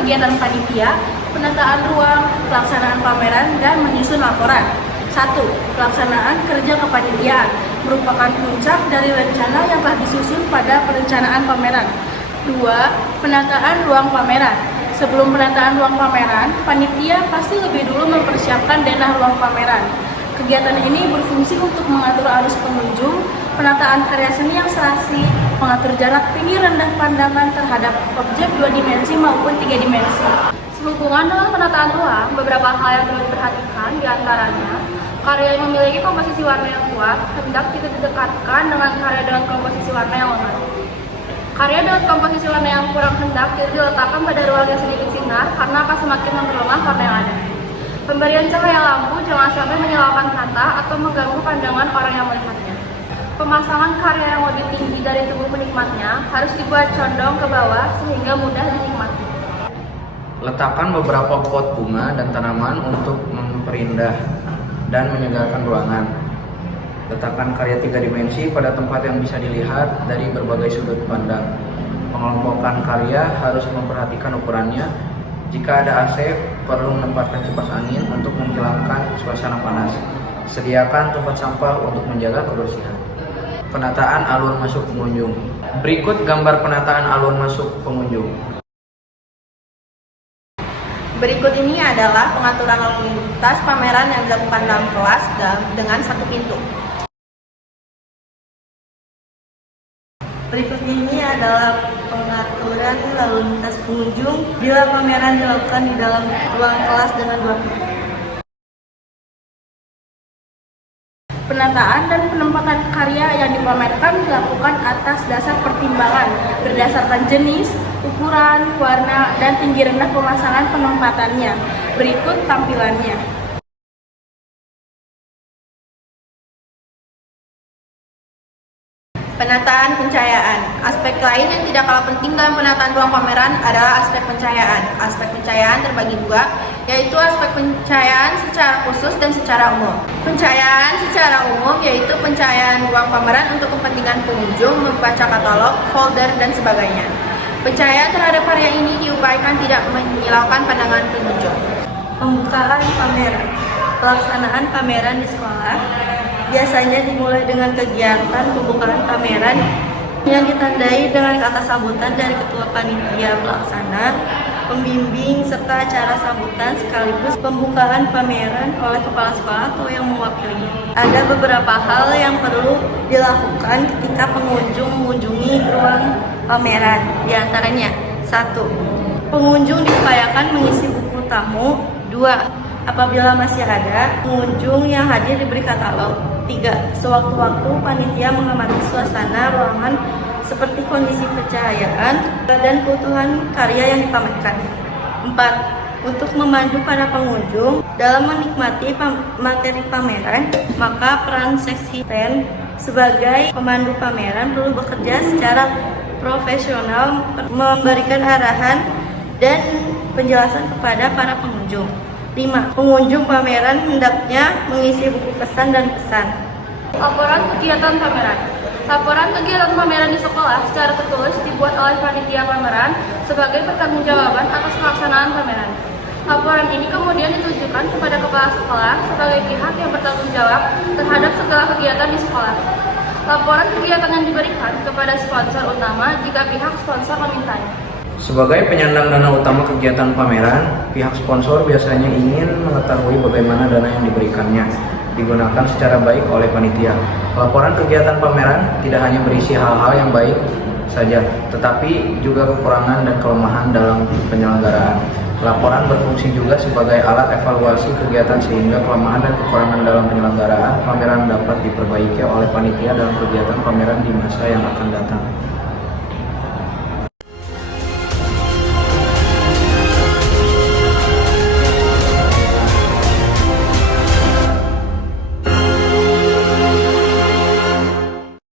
kegiatan panitia, penataan ruang, pelaksanaan pameran, dan menyusun laporan. 1. Pelaksanaan kerja kepanitiaan merupakan puncak dari rencana yang telah disusun pada perencanaan pameran. 2. Penataan ruang pameran. Sebelum penataan ruang pameran, panitia pasti lebih dulu mempersiapkan denah ruang pameran. Kegiatan ini berfungsi untuk mengatur arus pengunjung, penataan karya seni yang serasi, mengatur jarak tinggi rendah pandangan terhadap objek 2 dimensi maupun 3 dimensi. Sehubungan dengan penataan ruang, beberapa hal yang perlu diperhatikan diantaranya, karya yang memiliki komposisi warna yang kuat hendak tidak didekatkan dengan karya dengan komposisi warna yang lemah. Karya dengan komposisi warna yang kurang hendak tidak diletakkan pada ruang yang sedikit sinar karena akan semakin memperlemah warna yang ada. Pemberian cahaya lampu jangan sampai menyilaukan mata atau mengganggu pandangan orang yang melihatnya. Pemasangan karya yang lebih tinggi dari tubuh penikmatnya harus dibuat condong ke bawah sehingga mudah dinikmati. Letakkan beberapa pot bunga dan tanaman untuk memperindah dan menyegarkan ruangan. Letakkan karya 3 dimensi pada tempat yang bisa dilihat dari berbagai sudut pandang. Pengelompokan karya harus memperhatikan ukurannya. Jika ada AC, perlu menempatkan kipas angin untuk menghilangkan suasana panas. Sediakan tempat sampah untuk menjaga kebersihan. Penataan alur masuk pengunjung. Berikut gambar penataan alur masuk pengunjung. Berikut ini adalah pengaturan lalu lintas pameran yang dilakukan dalam kelas dengan 1 pintu. Berikut ini adalah pengaturan lalu lintas pengunjung bila pameran dilakukan di dalam ruang kelas dengan 2 pintu. Penataan dan penempatan karya yang dipamerkan dilakukan atas dasar pertimbangan berdasarkan jenis, ukuran, warna, dan tinggi rendah pemasangan penempatannya. Berikut tampilannya. Penataan pencahayaan. Aspek lain yang tidak kalah penting dalam penataan ruang pameran adalah aspek pencahayaan. Aspek pencahayaan terbagi 2, yaitu aspek pencahayaan secara khusus dan secara umum. Pencahayaan secara umum yaitu pencahayaan ruang pameran untuk kepentingan pengunjung, membaca katalog, folder, dan sebagainya. Pencahayaan terhadap karya ini diupayakan tidak menyilaukan pandangan pengunjung. Pembukaan pameran. Pelaksanaan pameran di sekolah biasanya dimulai dengan kegiatan pembukaan pameran yang ditandai dengan kata sambutan dari ketua panitia pelaksana, pembimbing, serta acara sambutan sekaligus pembukaan pameran oleh kepala sekolah atau yang mewakilinya. Ada beberapa hal yang perlu dilakukan ketika pengunjung mengunjungi ruang pameran. Di antaranya, 1. Pengunjung diupayakan mengisi buku tamu. 2. Apabila masih ada, pengunjung yang hadir diberi katalog. 3. Sewaktu-waktu panitia mengamati suasana ruangan seperti kondisi pencahayaan dan keutuhan karya yang dipamerkan. 4. Untuk memandu para pengunjung dalam menikmati materi pameran, maka peran seksi stand sebagai pemandu pameran perlu bekerja secara profesional, memberikan arahan dan penjelasan kepada para pengunjung. 5. Pengunjung pameran hendaknya mengisi buku pesan dan pesan. Laporan kegiatan pameran. Laporan kegiatan pameran di sekolah secara tertulis dibuat oleh panitia pameran sebagai pertanggungjawaban atas pelaksanaan pameran. Laporan ini kemudian ditujukan kepada kepala sekolah sebagai pihak yang bertanggung jawab terhadap segala kegiatan di sekolah. Laporan kegiatan yang diberikan kepada sponsor utama jika pihak sponsor memintanya. Sebagai penyandang dana utama kegiatan pameran, pihak sponsor biasanya ingin mengetahui bagaimana dana yang diberikannya digunakan secara baik oleh panitia. Laporan kegiatan pameran tidak hanya berisi hal-hal yang baik saja, tetapi juga kekurangan dan kelemahan dalam penyelenggaraan. Laporan berfungsi juga sebagai alat evaluasi kegiatan sehingga kelemahan dan kekurangan dalam penyelenggaraan pameran dapat diperbaiki oleh panitia dalam kegiatan pameran di masa yang akan datang.